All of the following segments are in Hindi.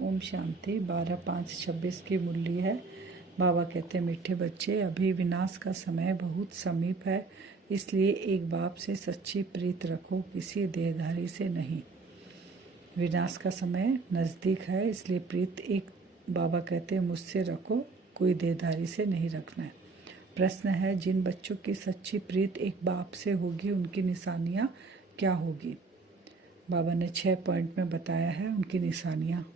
ओम शांति। 12/5/26 की मुरली है। बाबा कहते हैं, मीठे बच्चे, अभी विनाश का समय बहुत समीप है, इसलिए एक बाप से सच्ची प्रीत रखो, किसी देहधारी से नहीं। विनाश का समय नज़दीक है, इसलिए प्रीत एक बाबा कहते हैं मुझसे रखो, कोई देहधारी से नहीं रखना है। प्रश्न है, जिन बच्चों की सच्ची प्रीत एक बाप से होगी, उनकी निशानियाँ क्या होगी? बाबा ने 6 पॉइंट में बताया है उनकी निशानियाँ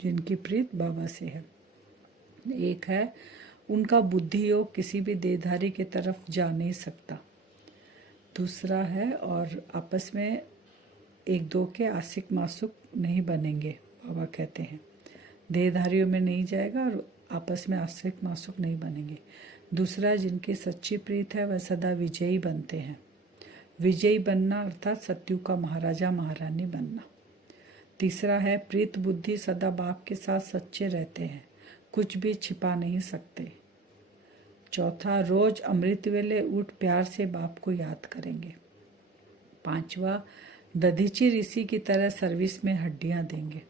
जिनकी प्रीत बाबा से है। एक है, उनका बुद्धि योग किसी भी देहधारी की तरफ जा नहीं सकता। दूसरा है, और आपस में एक दो के आशिक मासूक नहीं बनेंगे। बाबा कहते हैं देहधारियों में नहीं जाएगा और आपस में आशिक मासूक नहीं बनेंगे। दूसरा, जिनकी सच्ची प्रीत है वह सदा विजयी बनते हैं। विजयी बनना अर्थात सत्युग का महाराजा महारानी बनना। तीसरा है, प्रीत बुद्धि सदा बाप के साथ सच्चे रहते हैं, कुछ भी छिपा नहीं सकते। चौथा, रोज अमृत वेले उठ प्यार से बाप को याद करेंगे। पांचवा, दधीची ऋषि की तरह सर्विस में हड्डियां देंगे।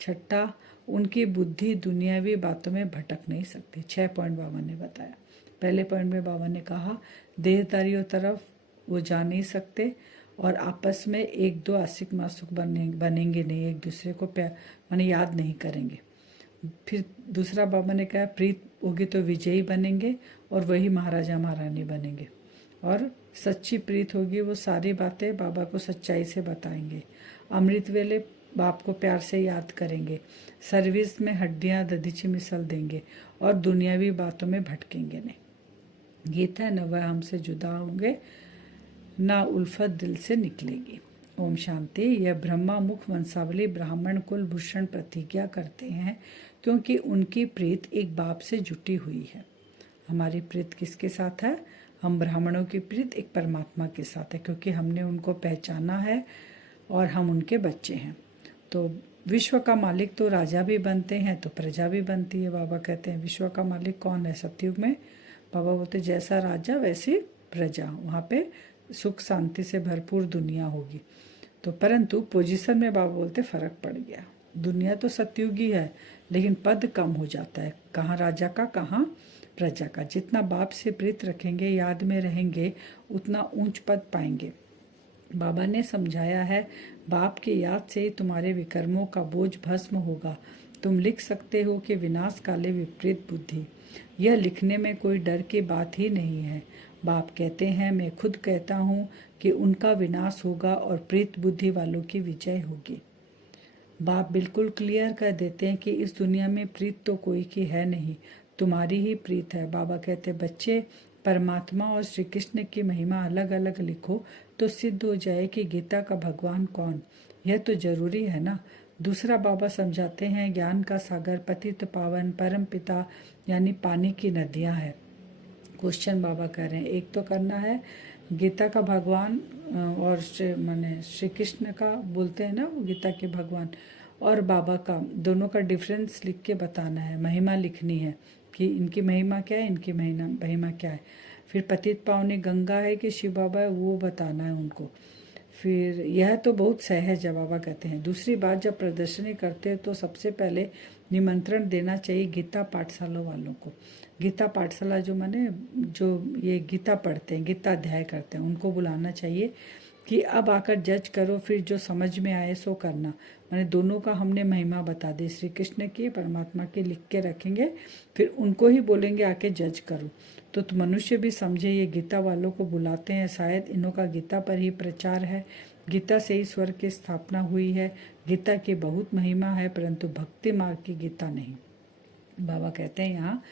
छठा, उनकी बुद्धि दुनियावी बातों में भटक नहीं सकती। 6 पॉइंट बाबा ने बताया। पहले पॉइंट में बाबा ने कहा देहधारियों तरफ वो जा नहीं सकते और आपस में एक दो आशिक मासूक बनेंगे नहीं, एक दूसरे को प्यार माने याद नहीं करेंगे। फिर दूसरा बाबा ने कहा प्रीत होगी तो विजयी बनेंगे और वही महाराजा महारानी बनेंगे। और सच्ची प्रीत होगी, वो सारी बातें बाबा को सच्चाई से बताएंगे। अमृत वेले बाप को प्यार से याद करेंगे। सर्विस में हड्डियां दधीची मिसल देंगे और दुनियावी बातों में भटकेंगे नहीं। गीता है, न वह हमसे जुदा होंगे ना उल्फत दिल से निकलेगी। ओम शांति। यह ब्रह्मा मुख वंशावली ब्राह्मण कुल भूषण प्रतिज्ञा करते हैं, क्योंकि उनकी प्रीत एक बाप से जुटी हुई है। हमारी प्रीत किसके साथ है? हम ब्राह्मणों की प्रीत एक परमात्मा के साथ है, क्योंकि हमने उनको पहचाना है और हम उनके बच्चे हैं। तो विश्व का मालिक तो राजा भी बनते हैं तो प्रजा भी बनती है। बाबा कहते हैं विश्व का मालिक कौन है? सतयुग में बाबा बोलते जैसा राजा वैसी प्रजा, वहाँ पे सुख शांति से भरपूर दुनिया होगी। तो परंतु पोजीशन में बाबा बोलते फर्क पड़ गया। दुनिया तो सतयुगी है, लेकिन पद कम हो जाता है, कहाँ राजा का कहाँ प्रजा का। जितना बाप से प्रीत रखेंगे, याद में रहेंगे, उतना ऊंच पद पाएंगे। बाबा ने समझाया है, बाप की याद से ही तुम्हारे विकर्मों का बोझ भस्म होगा। तुम लिख सकते हो कि विनाश काले विपरीत बुद्धि। यह लिखने में कोई डर की बात ही नहीं है। बाप कहते हैं, मैं खुद कहता हूँ कि उनका विनाश होगा और प्रीत बुद्धि वालों की विजय होगी। बाप बिल्कुल क्लियर कर देते हैं कि इस दुनिया में प्रीत तो कोई की है नहीं, तुम्हारी ही प्रीत है। बाबा कहते, बच्चे परमात्मा और श्री कृष्ण की महिमा अलग अलग लिखो तो सिद्ध हो जाए कि गीता का भगवान कौन। यह तो जरूरी है ना। दूसरा बाबा समझाते हैं, ज्ञान का सागर पतित पावन परम पिता यानी पानी की नदियां है। क्वेश्चन बाबा कह रहे हैं, एक तो करना है गीता का भगवान और माने श्री कृष्ण का बोलते हैं ना, वो गीता के भगवान और बाबा का, दोनों का डिफरेंस लिख के बताना है। महिमा लिखनी है कि इनकी महिमा क्या है, इनकी महिमा क्या है। फिर पतित पावनी गंगा है कि शिव बाबा है, वो बताना है उनको। फिर यह तो बहुत सहज है, बाबा कहते हैं। दूसरी बात, जब प्रदर्शनी करते हैं तो सबसे पहले निमंत्रण देना चाहिए गीता पाठशाला वालों को। गीता पाठशाला जो माने जो ये गीता पढ़ते हैं, गीता अध्याय करते हैं, उनको बुलाना चाहिए कि अब आकर जज करो, फिर जो समझ में आए सो करना। माने दोनों का हमने महिमा बता दी, श्री कृष्ण की परमात्मा की लिख के रखेंगे, फिर उनको ही बोलेंगे आके जज करो। तो मनुष्य भी समझे ये गीता वालों को बुलाते हैं, शायद इन्हों का गीता पर ही प्रचार है। गीता से ही स्वर्ग की स्थापना हुई है। गीता की बहुत महिमा है, परंतु भक्ति मार्ग की गीता नहीं। बाबा कहते हैं यहाँ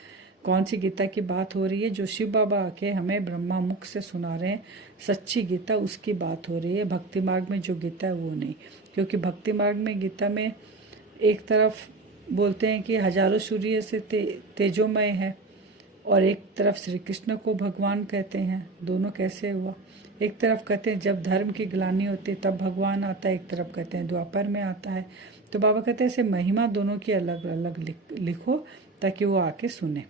कौन सी गीता की बात हो रही है? जो शिव बाबा आके हमें ब्रह्मा मुख से सुना रहे हैं, सच्ची गीता, उसकी बात हो रही है। भक्ति मार्ग में जो गीता है वो नहीं, क्योंकि भक्ति मार्ग में गीता में एक तरफ बोलते हैं कि हजारों सूर्य से तेजोमय है और एक तरफ श्री कृष्ण को भगवान कहते हैं। दोनों कैसे हुआ? एक तरफ कहते हैं जब धर्म की ग्लानि होती है तब भगवान आता है, एक तरफ कहते हैं द्वापर में आता है। तो बाबा कहते हैं ऐसे महिमा दोनों की अलग अलग लिखो ताकि वो आके सुने।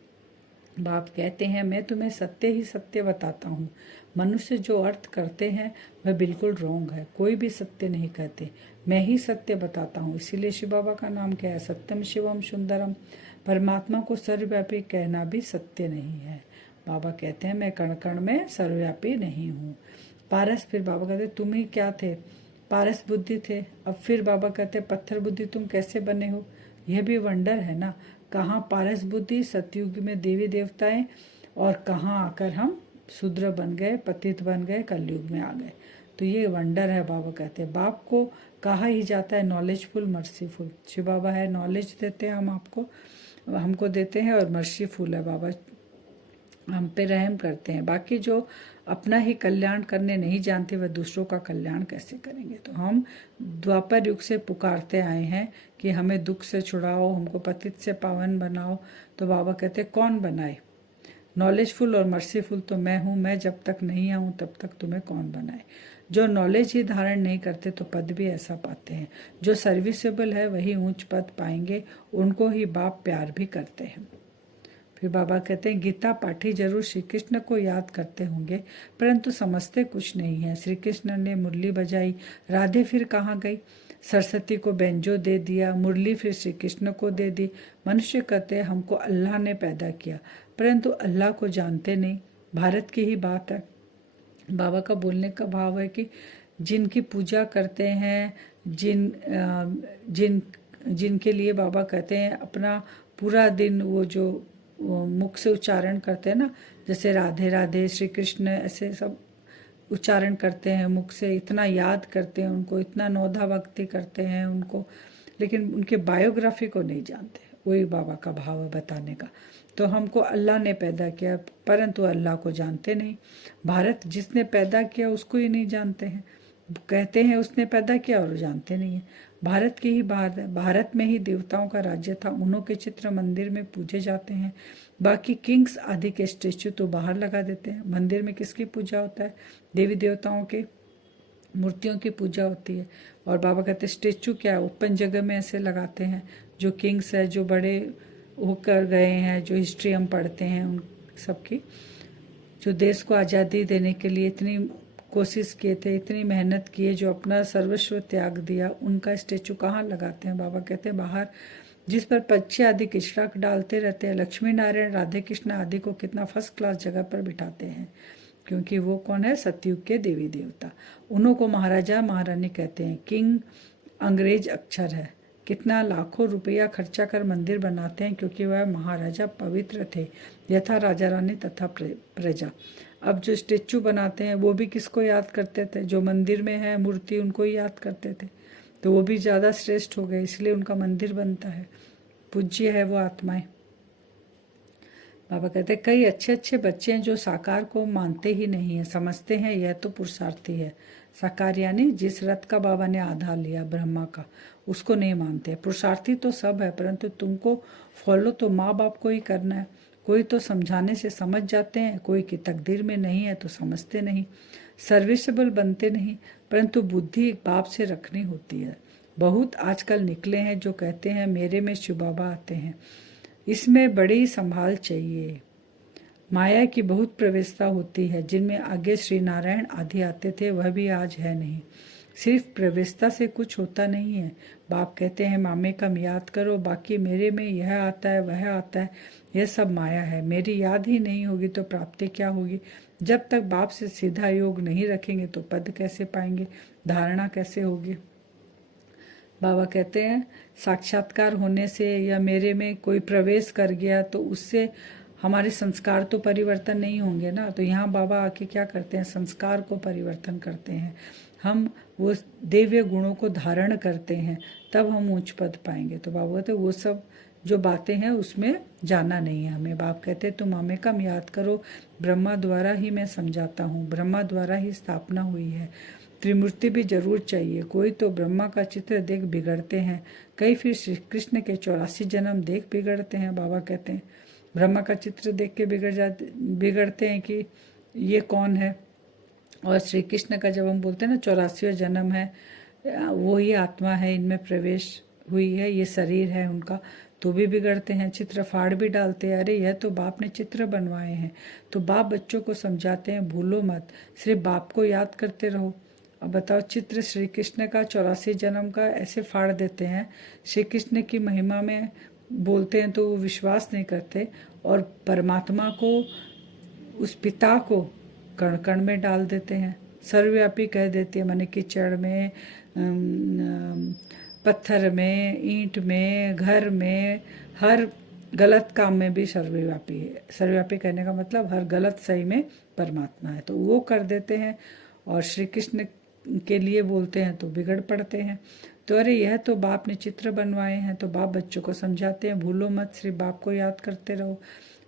बाप कहते हैं, मैं तुम्हें सत्य ही सत्य बताता हूँ। मनुष्य जो अर्थ करते हैं वह बिल्कुल रॉन्ग है, कोई भी सत्य नहीं कहते। मैं ही सत्य बताता हूँ। इसीलिए शिव बाबा का नाम क्या है? सत्यम शिवम सुंदरम। परमात्मा को सर्वव्यापी कहना भी सत्य नहीं है। बाबा कहते हैं मैं कण कण में सर्वव्यापी नहीं हूँ। पारस, फिर बाबा कहते तुम ही क्या थे? पारस बुद्धि थे। अब फिर बाबा कहते पत्थर बुद्धि तुम कैसे बने हो? यह भी वंडर है ना। कहाँ पारस बुद्धि सतयुग में देवी देवताएं, और कहाँ आकर हम शूद्र बन गए, पतित बन गए, कलयुग में आ गए। तो ये वंडर है। बाबा कहते हैं बाप को कहा ही जाता है नॉलेजफुल मर्सीफुल। शिव बाबा है नॉलेज देते हैं, हम आपको हमको देते हैं, और मर्सीफुल है बाबा, हम पे रहम करते हैं। बाकी जो अपना ही कल्याण करने नहीं जानते वह दूसरों का कल्याण कैसे करेंगे? तो हम द्वापर युग से पुकारते आए हैं कि हमें दुख से छुड़ाओ, हमको पतित से पावन बनाओ। तो बाबा कहते कौन बनाए? नॉलेजफुल और मर्सीफुल तो मैं हूँ। मैं जब तक नहीं आऊँ तब तक तुम्हें कौन बनाए? जो नॉलेज ही धारण नहीं करते तो पद भी ऐसा पाते हैं। जो सर्विसेबल है वही ऊंच पद पाएंगे, उनको ही बाप प्यार भी करते हैं। फिर बाबा कहते हैं गीता पाठी जरूर श्री कृष्ण को याद करते होंगे, परंतु समझते कुछ नहीं है। श्री कृष्ण ने मुरली बजाई, राधे फिर कहाँ गई? सरस्वती को बेंजो दे दिया, मुरली फिर श्री कृष्ण को दे दी। मनुष्य कहते हैं हमको अल्लाह ने पैदा किया, परंतु अल्लाह को जानते नहीं। भारत की ही बात है। बाबा का बोलने का भाव है कि जिनकी पूजा करते हैं, जिनके लिए बाबा कहते हैं अपना पूरा दिन वो मुख से उच्चारण करते हैं ना, जैसे राधे राधे, श्री कृष्ण, ऐसे सब उच्चारण करते हैं मुख से, इतना याद करते हैं उनको, इतना नौधा भक्ति करते हैं उनको, लेकिन उनके बायोग्राफी को नहीं जानते। वही बाबा का भाव है बताने का। तो हमको अल्लाह ने पैदा किया, परंतु अल्लाह को जानते नहीं। भारत जिसने पैदा किया उसको ही नहीं जानते हैं। कहते हैं उसने पैदा किया और जानते नहीं है। भारत की ही बात है। भारत में ही देवताओं का राज्य था, उन्हों के चित्र मंदिर में पूजे जाते हैं। बाकी किंग्स आदि के स्टेच्यू तो बाहर लगा देते हैं। मंदिर में किसकी पूजा होता है? देवी देवताओं के मूर्तियों की पूजा होती है। और बाबा कहते हैं स्टेच्यू क्या है? ओपन जगह में ऐसे लगाते हैं। जो किंग्स है, जो बड़े होकर गए हैं, जो हिस्ट्री हम पढ़ते हैं उन सबकी, जो देश को आज़ादी देने के लिए इतनी कोशिश किए थे, इतनी मेहनत किए, जो अपना सर्वस्व त्याग दिया, उनका स्टेचू कहाँ लगाते हैं? बाबा कहते हैं बाहर, जिस पर पक्षी आदि किचड़ा डालते रहते हैं। लक्ष्मी नारायण, राधे कृष्ण आदि को कितना फर्स्ट क्लास जगह पर बिठाते हैं, क्योंकि वो कौन है? सतयुग के देवी देवता। उन्हों को महाराजा महारानी कहते हैं। किंग अंग्रेज अक्षर है। कितना लाखों रुपया खर्चा कर मंदिर बनाते हैं, क्योंकि वह महाराजा पवित्र थे, यथा राजा रानी तथा प्रजा। अब जो स्टेचू बनाते हैं वो भी किसको याद करते थे? जो मंदिर में है मूर्ति, उनको ही याद करते थे। तो वो भी ज़्यादा श्रेष्ठ हो गए, इसलिए उनका मंदिर बनता है। पूज्य है वो आत्माएं। बाबा कहते हैं कई अच्छे अच्छे बच्चे हैं जो साकार को मानते ही नहीं है, समझते हैं यह तो पुरुषार्थी है। साकार यानी जिस रथ का बाबा ने आधार लिया ब्रह्मा का, उसको नहीं मानते। पुरुषार्थी तो सब है, परंतु तुमको फॉलो तो माँ बाप को ही करना है। कोई तो समझाने से समझ जाते हैं, कोई की तकदीर में नहीं है तो समझते नहीं। सर्विसेबल बनते नहीं, परंतु बुद्धि बाप से रखनी होती है। बहुत आजकल निकले हैं जो कहते हैं मेरे में शिव बाबा आते हैं। इसमें बड़ी संभाल चाहिए। माया की बहुत प्रवेशता होती है, जिनमें आगे श्री नारायण आदि आते थे, वह भी आज है नहीं। सिर्फ प्रवेशता से कुछ होता नहीं है। बाप कहते हैं मामे कम याद करो, बाकी मेरे में यह आता है वह आता है, यह सब माया है। मेरी याद ही नहीं होगी तो प्राप्ति क्या होगी? जब तक बाप से सीधा योग नहीं रखेंगे तो पद कैसे पाएंगे, धारणा कैसे होगी? बाबा कहते हैं साक्षात्कार होने से या मेरे में कोई प्रवेश कर गया तो उससे हमारे संस्कार तो परिवर्तन नहीं होंगे ना। तो यहाँ बाबा आके क्या करते हैं? संस्कार को परिवर्तन करते हैं। हम वो दिव्य गुणों को धारण करते हैं, तब हम उच्च पद पाएंगे। तो बाबा कहते वो सब जो बातें हैं उसमें जाना नहीं है हमें। बाप कहते तुम हमें कम याद करो, ब्रह्मा द्वारा ही मैं समझाता हूँ, ब्रह्मा द्वारा ही स्थापना हुई है। त्रिमूर्ति भी जरूर चाहिए। कोई तो ब्रह्मा का चित्र देख बिगड़ते हैं, कई फिर श्री कृष्ण के 84 जन्म देख बिगड़ते हैं। बाबा कहते हैं ब्रह्मा का चित्र देख के बिगड़ते हैं कि ये कौन है, और श्री कृष्ण का जब हम बोलते हैं ना 84वां जन्म है, वो ही आत्मा है, इनमें प्रवेश हुई है, ये शरीर है उनका, तो भी बिगड़ते हैं। चित्र फाड़ भी डालते हैं, अरे यह तो बाप ने चित्र बनवाए हैं। तो बाप बच्चों को समझाते हैं भूलो मत, सिर्फ बाप को याद करते रहो। अब बताओ, चित्र श्री कृष्ण का 84 जन्म का ऐसे फाड़ देते हैं, श्री कृष्ण की महिमा में बोलते हैं तो वो विश्वास नहीं करते, और परमात्मा को, उस पिता को कण कण में डाल देते हैं, सर्वव्यापी कह देते हैं। माने कीचड़ में, पत्थर में, ईंट में, घर में, हर गलत काम में भी सर्वव्यापी है। सर्वव्यापी कहने का मतलब हर गलत सही में परमात्मा है, तो वो कर देते हैं। और श्री कृष्ण के लिए बोलते हैं तो बिगड़ पड़ते हैं। तो अरे यह तो बाप ने चित्र बनवाए हैं, तो बाप बच्चों को समझाते हैं, भूलो मत, सिर्फ बाप को याद करते रहो।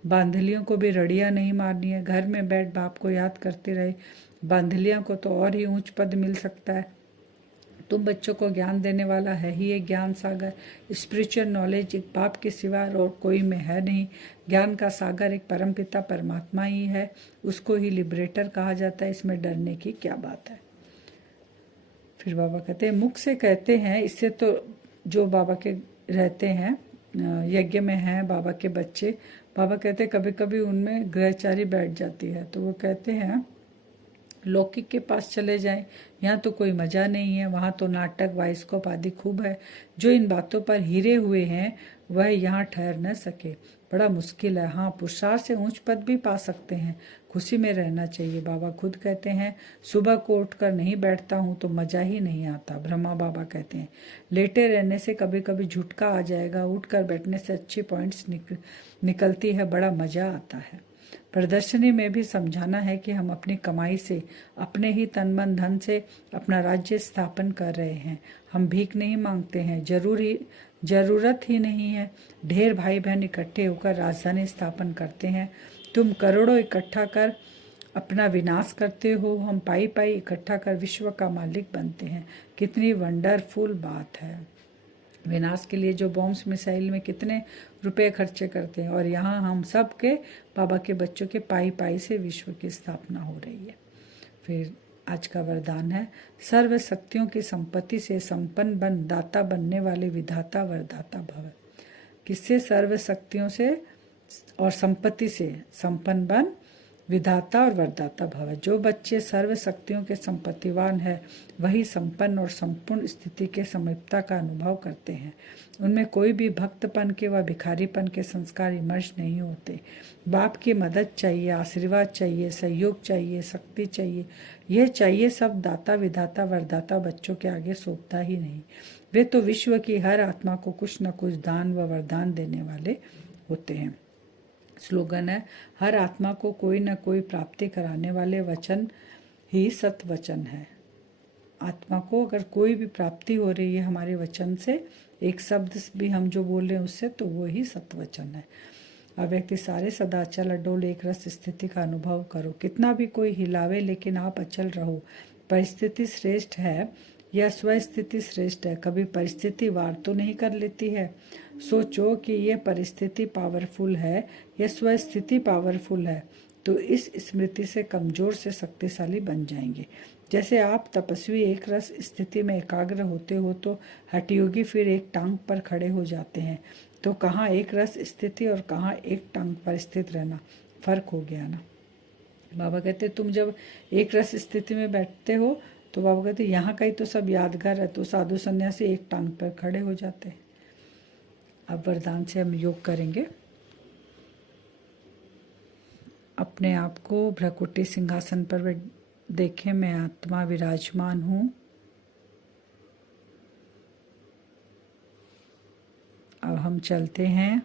बांधलियों को भी रड़ियाँ नहीं मारनी है, घर में बैठ बाप को याद करते रहे। बांधलियों को तो और ही ऊंच पद मिल सकता है। तुम बच्चों को ज्ञान देने वाला है ही एक ज्ञान सागर। स्पिरिचुअल नॉलेज एक बाप के सिवा और कोई में है नहीं। ज्ञान का सागर एक परमपिता परमात्मा ही है, उसको ही लिबरेटर कहा जाता है। इसमें डरने की क्या बात है। फिर बाबा कहते हैं, मुख से कहते हैं, इससे तो जो बाबा के रहते हैं यज्ञ में हैं बाबा के बच्चे, बाबा कहते हैं कभी कभी उनमें ग्रहचारी बैठ जाती है, तो वो कहते हैं लौकिक के पास चले जाएं, यहाँ तो कोई मजा नहीं है, वहाँ तो नाटक बाइस्कोप आदि खूब है। जो इन बातों पर हिरे हुए हैं वह यहाँ ठहर न सके, बड़ा मुश्किल है। हाँ, पुरुषार्थ से ऊंच पद भी पा सकते हैं, खुशी में रहना चाहिए। बाबा खुद कहते हैं, सुबह को उठकर नहीं बैठता हूँ तो मजा ही नहीं आता। ब्रह्मा बाबा कहते हैं, लेटे रहने से कभी कभी झुटका आ जाएगा, उठकर बैठने से अच्छी पॉइंट्स निकलती है, बड़ा मजा आता है। प्रदर्शनी में भी समझाना है कि हम अपनी कमाई से, अपने ही तन मन धन से अपना राज्य स्थापन कर रहे हैं। हम भीख नहीं मांगते हैं, जरूरत ही नहीं है। ढेर भाई बहन इकट्ठे होकर राजधानी स्थापन करते हैं। तुम करोड़ों इकट्ठा कर अपना विनाश करते हो, हम पाई पाई इकट्ठा कर विश्व का मालिक बनते हैं। कितनी वंडरफुल बात है। विनाश के लिए जो बॉम्ब्स मिसाइल में कितने रुपए खर्चे करते हैं, और यहाँ हम सब के बाबा के बच्चों के पाई पाई से विश्व की स्थापना हो रही है। फिर आज का वरदान है, सर्व शक्तियों की संपत्ति से संपन्न बन, दाता बनने वाले विधाता वरदाता भव। किससे? सर्व शक्तियों से और संपत्ति से संपन्न बन, विधाता और वरदाता भव। जो बच्चे सर्व शक्तियों के संपत्तिवान है वही संपन्न और संपूर्ण स्थिति के समीपता का अनुभव करते हैं। उनमें कोई भी भक्तपन के व भिखारीपन के संस्कार इमर्ज नहीं होते। बाप की मदद चाहिए, आशीर्वाद चाहिए, सहयोग चाहिए, शक्ति चाहिए, यह चाहिए सब दाता विधाता वरदाता बच्चों के आगे सौंपता ही नहीं। वे तो विश्व की हर आत्मा को कुछ न कुछ दान व वरदान देने वाले होते हैं। स्लोगन है, हर आत्मा को कोई न कोई प्राप्ति कराने वाले वचन ही सत्वचन है। आत्मा को अगर कोई भी प्राप्ति हो रही है हमारे वचन से, एक शब्द भी हम जो बोल रहे हैं उससे, तो वो ही सत्वचन है। अब व्यक्ति सारे सदा अचल अडोल एक रस स्थिति का अनुभव करो। कितना भी कोई हिलावे लेकिन आप अचल रहो। परिस्थिति श्रेष्ठ है या स्वस्थिति श्रेष्ठ है? कभी परिस्थिति वार तो नहीं कर लेती है। सोचो कि यह परिस्थिति पावरफुल है या स्वस्थिति पावरफुल है, तो इस स्मृति से कमजोर से शक्तिशाली बन जाएंगे। जैसे आप तपस्वी एक रस स्थिति में एकाग्र होते हो तो हठयोगी फिर एक टांग पर खड़े हो जाते हैं। तो कहाँ एक रस स्थिति और कहाँ एक टांग पर स्थित रहना, फर्क हो गया ना। बाबा कहते तुम जब एक रस स्थिति में बैठते हो तो बाबा कहते यहाँ का ही तो सब यादगार है, तो साधु सन्यासी एक टांग पर खड़े हो जाते हैं। अब वरदान से हम योग करेंगे। अपने आप को भ्रकुटी सिंहासन पर देखें, मैं आत्मा विराजमान हूँ। अब हम चलते हैं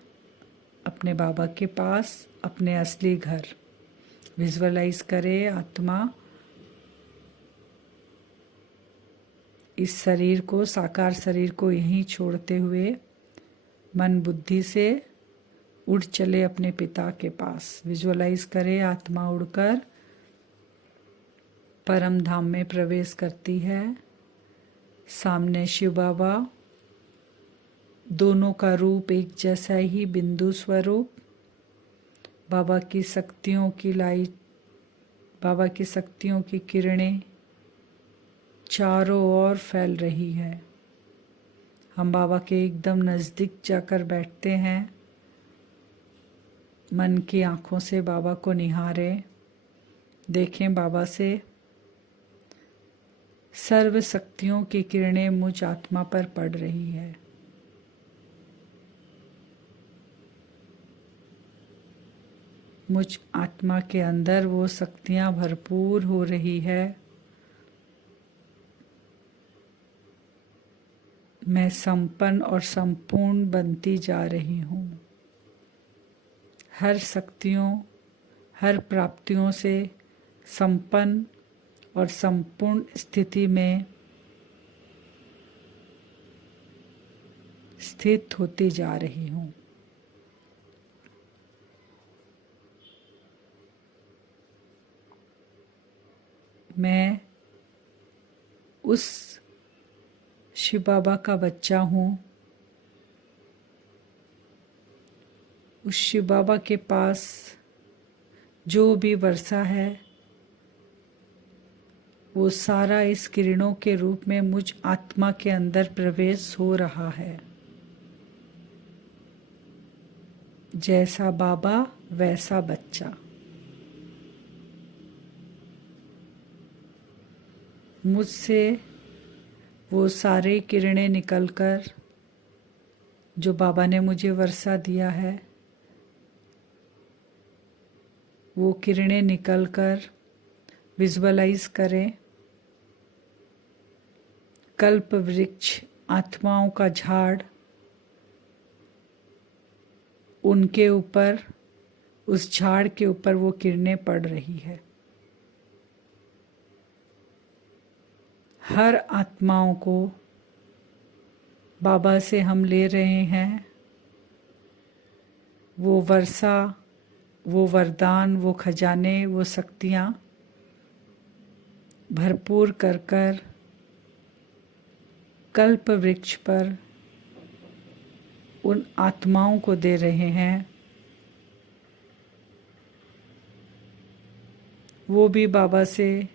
अपने बाबा के पास, अपने असली घर। विजुअलाइज करें आत्मा इस शरीर को, साकार शरीर को यहीं छोड़ते हुए मन बुद्धि से उड़ चले अपने पिता के पास। विजुअलाइज करें आत्मा उड़कर परम धाम में प्रवेश करती है। सामने शिव बाबा, दोनों का रूप एक जैसा ही बिंदु स्वरूप। बाबा की शक्तियों की लाइट, बाबा की शक्तियों की किरणें चारों ओर फैल रही है। हम बाबा के एकदम नज़दीक जाकर बैठते हैं। मन की आंखों से बाबा को निहारें, देखें बाबा से सर्व शक्तियों की किरणें मुझ आत्मा पर पड़ रही है। मुझ आत्मा के अंदर वो शक्तियां भरपूर हो रही है। मैं संपन्न और संपूर्ण बनती जा रही हूँ। हर शक्तियों, हर प्राप्तियों से संपन्न और संपूर्ण स्थिति में स्थित होती जा रही हूँ। मैं उस शिव बाबा का बच्चा हूँ। उस शिव बाबा के पास जो भी वर्षा है वो सारा इस किरणों के रूप में मुझ आत्मा के अंदर प्रवेश हो रहा है। जैसा बाबा वैसा बच्चा। मुझसे वो सारे किरणें निकलकर जो बाबा ने मुझे वर्षा दिया है वो किरणें निकलकर विजुअलाइज करें कल्प वृक्ष, आत्माओं का झाड़, उनके ऊपर, उस झाड़ के ऊपर वो किरणें पड़ रही है। हर आत्माओं को बाबा से हम ले रहे हैं वो वर्षा, वो वरदान, वो खजाने, वो शक्तियाँ भरपूर कर कर कल्प वृक्ष पर उन आत्माओं को दे रहे हैं। वो भी बाबा से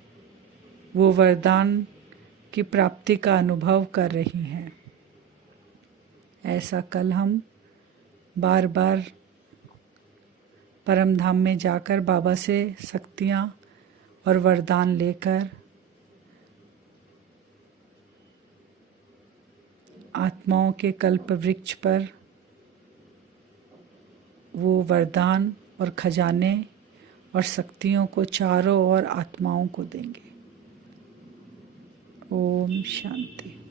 वो वरदान की प्राप्ति का अनुभव कर रही हैं। ऐसा कल हम बार बार परम धाम में जाकर बाबा से शक्तियाँ और वरदान लेकर आत्माओं के कल्प वृक्ष पर वो वरदान और खजाने और शक्तियों को चारों ओर आत्माओं को देंगे। ओम शांति।